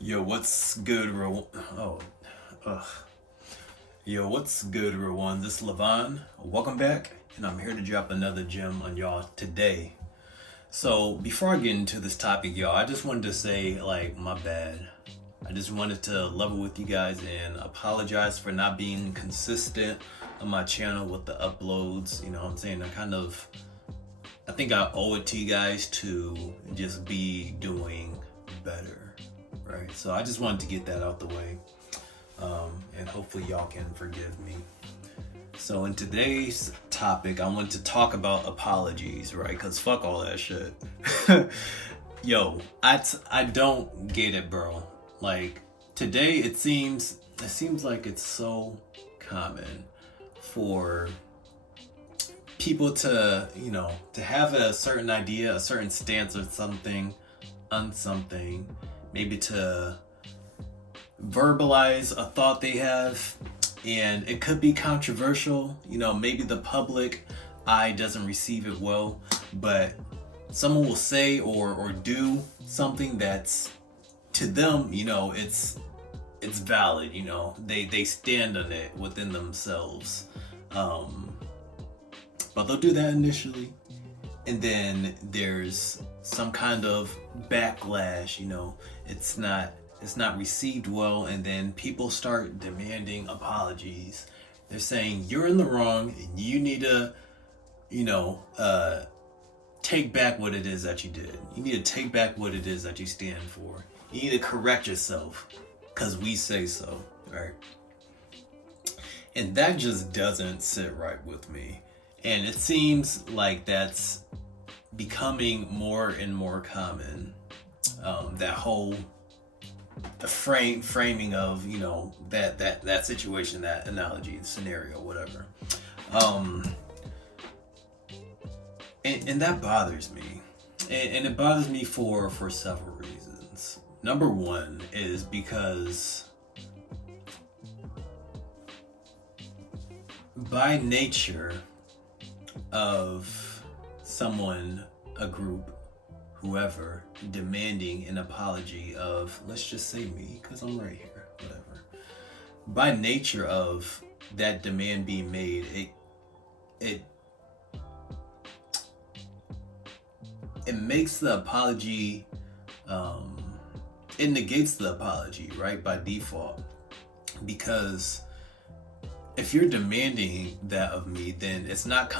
Yo, what's good, Oh, ugh. Yo, what's good, Rowan? This is Levon. Welcome back, and I'm here to drop another gem on y'all today. So, before I get into this topic, y'all, I just wanted to say, my bad. I just wanted to level with you guys and apologize for not being consistent on my channel with the uploads. You know what I'm saying? I think I owe it to you guys to just be doing better, right? So I just wanted to get that out the way, and hopefully y'all can forgive me. So in today's topic, I want to talk about apologies, right? Because fuck all that shit. Yo, I don't get it, bro. Like today, it seems like it's so common for people to to have a certain idea, a certain stance or something on something, maybe to verbalize a thought they have, and it could be controversial. Maybe the public eye doesn't receive it well, but someone will say or do something that's to them, it's valid. They stand on it within themselves. Um, but they'll do that initially, and then there's some kind of backlash. It's not received well, and then people start demanding apologies. They're saying you're in the wrong and you need to you know uh take back what it is that you did. You need to take back what it is that you stand for. You need to correct yourself because we say so, right? And that just doesn't sit right with me. And it seems like that's becoming more and more common. That whole framing of that situation, that analogy, scenario, whatever. Um, and that bothers me, and it bothers me for several reasons. Number one is because by nature of someone, a group, whoever, demanding an apology of, let's just say me, because I'm right here, whatever. By nature of that demand being made, it it makes the apology, um, it negates the apology, right, by default. Because if you're demanding that of me, then it's not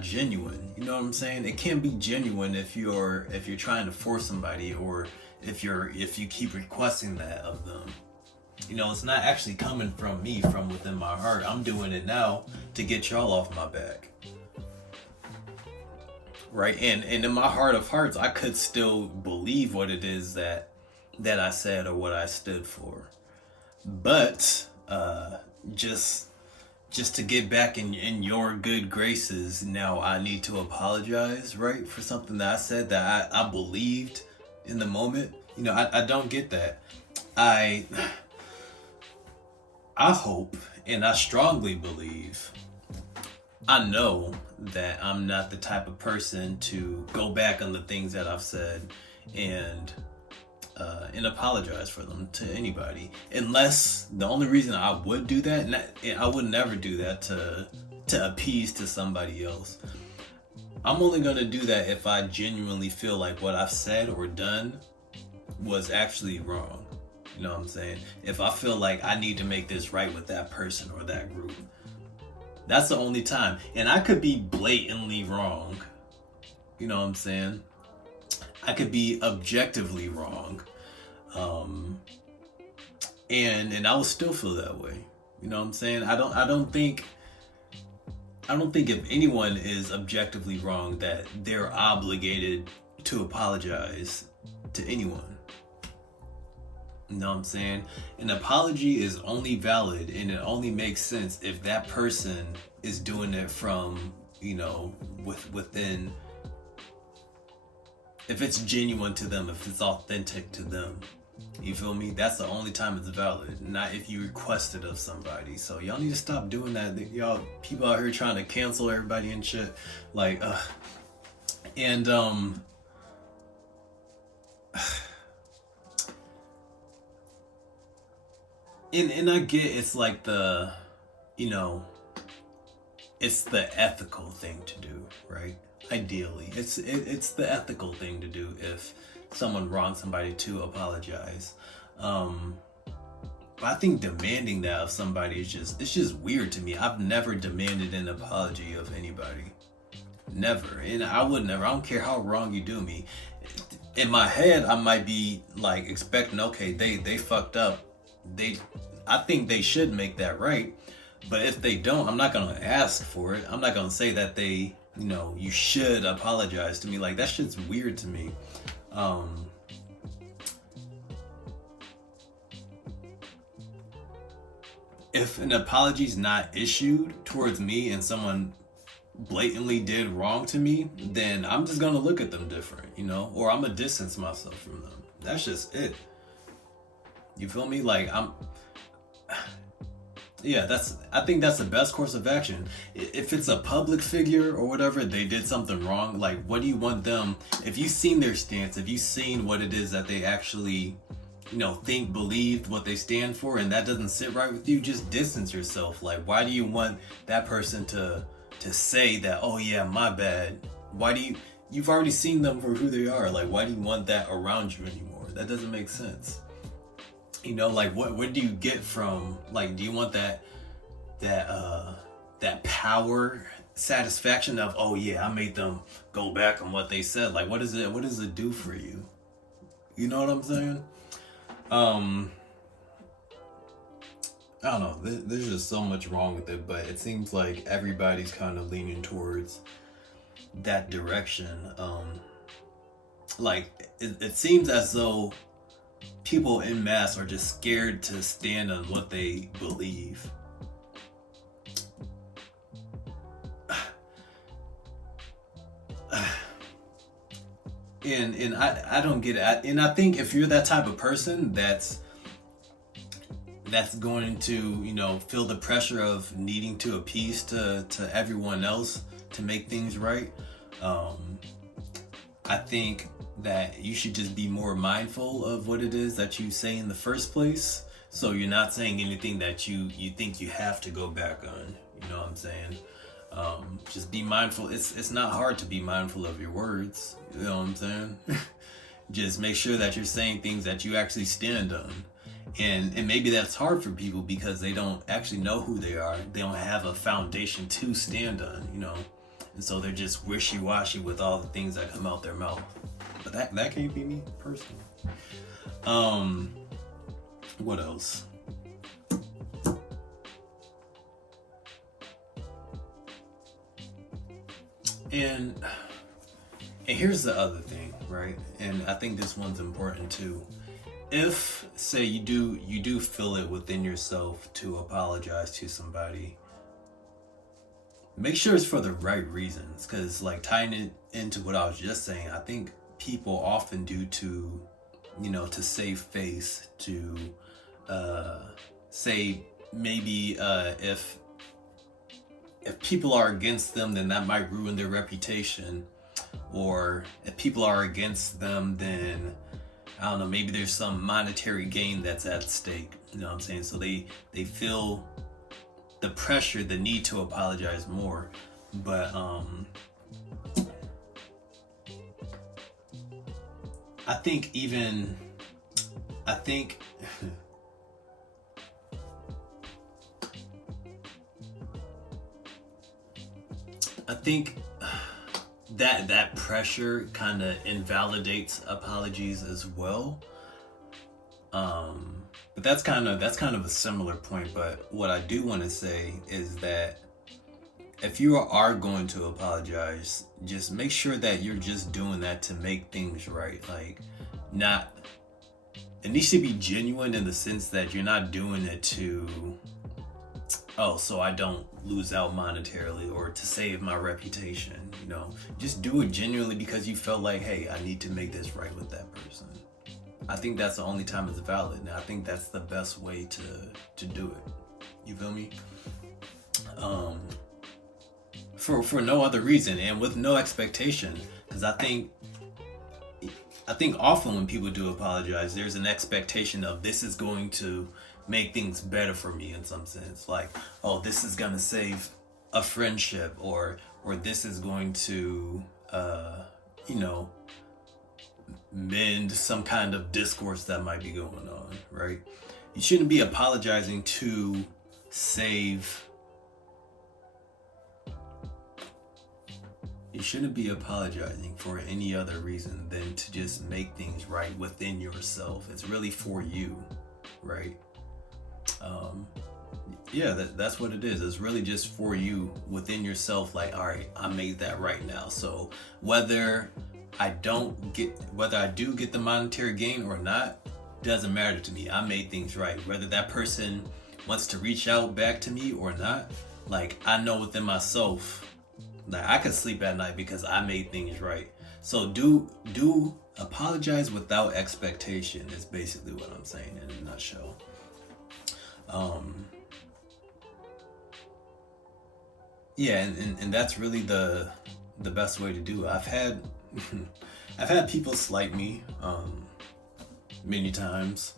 genuine. You know what I'm saying? It can't be genuine if you're trying to force somebody, or if you keep requesting that of them. It's not actually coming from me, from within my heart. I'm doing it now to get y'all off my back. Right? And in my heart of hearts, I could still believe what it is that I said or what I stood for. But just just to get back in your good graces, now I need to apologize, right, for something that I said that I believed in the moment. I don't get that. I I hope, and I strongly believe, I know that I'm not the type of person to go back on the things that I've said and and apologize for them to anybody, unless the only reason I would do that, and I would never do that to appease to somebody else. I'm only gonna do that if I genuinely feel like what I've said or done was actually wrong. You know what I'm saying? If I feel like I need to make this right with that person or that group, that's the only time. And I could be blatantly wrong. You know what I'm saying? I could be objectively wrong. Um, and I will still feel that way. You know what I'm saying? I don't think if anyone is objectively wrong that they're obligated to apologize to anyone. You know what I'm saying? An apology is only valid and it only makes sense if that person is doing it from, within, if it's genuine to them, if it's authentic to them. You feel me? That's the only time it's valid, not if you request it of somebody. So y'all need to stop doing that. Y'all people out here trying to cancel everybody and shit. Like, and and I get it's like the, you know, it's the ethical thing to do, right? Ideally, it's the ethical thing to do if someone wrongs somebody to apologize. Um, but I think demanding that of somebody is just it's just weird to me. I've never demanded an apology of anybody. Never. And I would never. I don't care how wrong you do me. In my head, I might be like expecting, okay, they fucked up. They I think they should make that right. But if they don't, I'm not gonna ask for it. I'm not gonna say that they, you should apologize to me. Like that shit's weird to me. Um if an apology's not issued towards me and someone blatantly did wrong to me, then I'm just gonna look at them different, or I'm gonna distance myself from them. That's just it. You feel me? Like yeah, I think that's the best course of action. If it's a public figure or whatever, they did something wrong. Like, what do you want them? If you've seen their stance, if you've seen what it is that they actually, think, believe, what they stand for, and that doesn't sit right with you, just distance yourself. Like, why do you want that person to say that? Oh yeah, my bad. Why do you've already seen them for who they are? Like, why do you want that around you anymore? That doesn't make sense. Like what do you get from, like, do you want that power satisfaction of, oh yeah, I made them go back on what they said? Like, what does it do for you? You know what I'm saying? I don't know. There's just so much wrong with it, but it seems like everybody's kind of leaning towards that direction. Like it seems as though people en masse are just scared to stand on what they believe. And I don't get it. And I think if you're that type of person that's going to, feel the pressure of needing to appease to everyone else to make things right, I think that you should just be more mindful of what it is that you say in the first place. So you're not saying anything that you think you have to go back on. You know what I'm saying? Just be mindful. It's not hard to be mindful of your words. You know what I'm saying? Just make sure that you're saying things that you actually stand on. And maybe that's hard for people because they don't actually know who they are. They don't have a foundation to stand on, And so they're just wishy-washy with all the things that come out their mouth. But that can't be me personally. What else? And here's the other thing, right? And I think this one's important too. If, say, you do feel it within yourself to apologize to somebody, make sure it's for the right reasons. Because, like, tying it into what I was just saying, I think people often do to save face, to say maybe if people are against them, then that might ruin their reputation. Or if people are against them, then I don't know, maybe there's some monetary gain that's at stake. You know what I'm saying? So they feel the pressure, the need to apologize more. But I think that pressure kind of invalidates apologies as well. But that's kind of a similar point. But what I do want to say is that if you are going to apologize, just make sure that you're just doing that to make things right. Like, it needs to be genuine in the sense that you're not doing it to, so I don't lose out monetarily or to save my reputation. Just do it genuinely because you felt like, hey, I need to make this right with that person. I think that's the only time it's valid, and I think that's the best way to do it. You feel me? For no other reason and with no expectation, because I think I think often when people do apologize, there's an expectation of this is going to make things better for me in some sense. Like, oh, this is gonna save a friendship, or this is going to, you know, mend some kind of discourse that might be going on, right? You shouldn't be apologizing to save. You shouldn't be apologizing for any other reason than to just make things right within yourself. It's really for you, right? Yeah, that's what it is. It's really just for you within yourself. Like, all right, I made that right now. So whether I do get the monetary gain or not, doesn't matter to me. I made things right. Whether that person wants to reach out back to me or not, like, I know within myself that I could sleep at night because I made things right. So do apologize without expectation is basically what I'm saying in a nutshell. Yeah, and that's really the best way to do it. I've had I've had people slight me many times,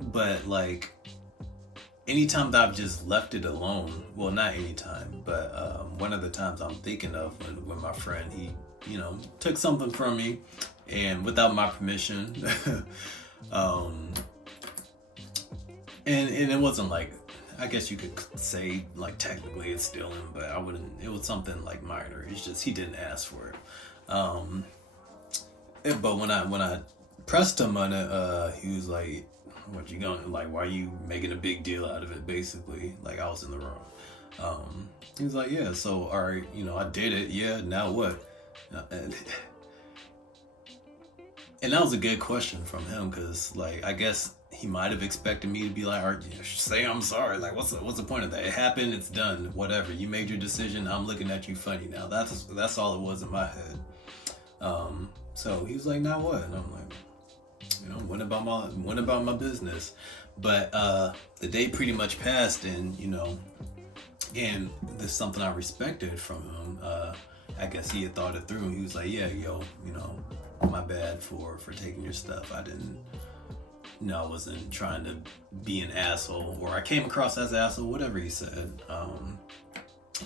but like anytime that I've just left it alone, well, not anytime, but one of the times I'm thinking of when my friend, he, you know, took something from me and without my permission, and it wasn't like, I guess you could say like technically it's stealing, but I wouldn't, it was something like minor. It's just, he didn't ask for it. But when I pressed him on it, he was like, what you gonna, like, why are you making a big deal out of it, basically? Like, I was in the wrong. He was like, yeah, so, all right, you know, I did it, yeah, now what? And that was a good question from him, because, like, I guess he might have expected me to be like, all right, say I'm sorry, like, what's the point of that? It happened, it's done, whatever, you made your decision, I'm looking at you funny now. That's all it was in my head. So he was like, now what? And I'm like, you know, went about my business. But the day pretty much passed, and you know, and this is something I respected from him. I guess he had thought it through. He was like, yeah, yo, you know, my bad for taking your stuff. I didn't, you know, I wasn't trying to be an asshole, or I came across as an asshole, whatever he said.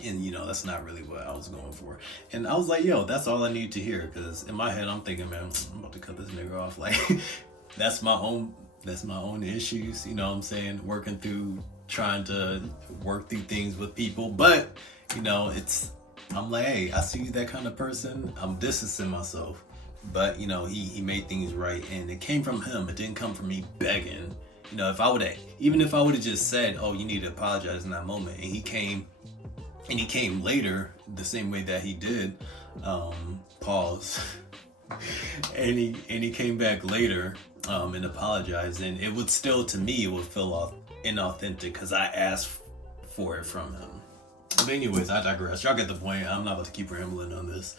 And you know, that's not really what I was going for. And I was like, yo, that's all I need to hear, because in my head I'm thinking, man, I'm about to cut this nigga off. Like, that's my own issues, you know what I'm saying, working through, trying to work through things with people. But you know, I'm like, hey, I see you that kind of person, I'm distancing myself. But you know, he made things right, and it came from him. It didn't come from me begging. You know, if I would have just said, oh, you need to apologize in that moment, and he came later the same way that he did, pause, and he came back later and apologized, and it would still, to me, it would feel inauthentic because I asked for it from him. But anyways, I digress. Y'all get the point. I'm not about to keep rambling on this.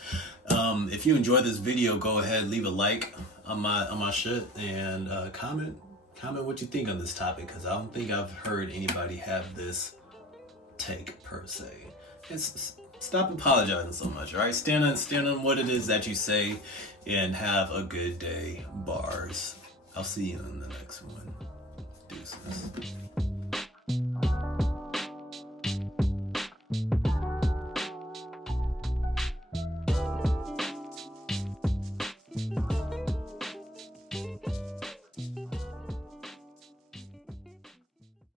If you enjoyed this video, go ahead, leave a like on my shit, and comment what you think on this topic, because I don't think I've heard anybody have this take per se. Stop apologizing so much, all right? Stand on what it is that you say, and have a good day. Bars. I'll see you in the next one. Deuces.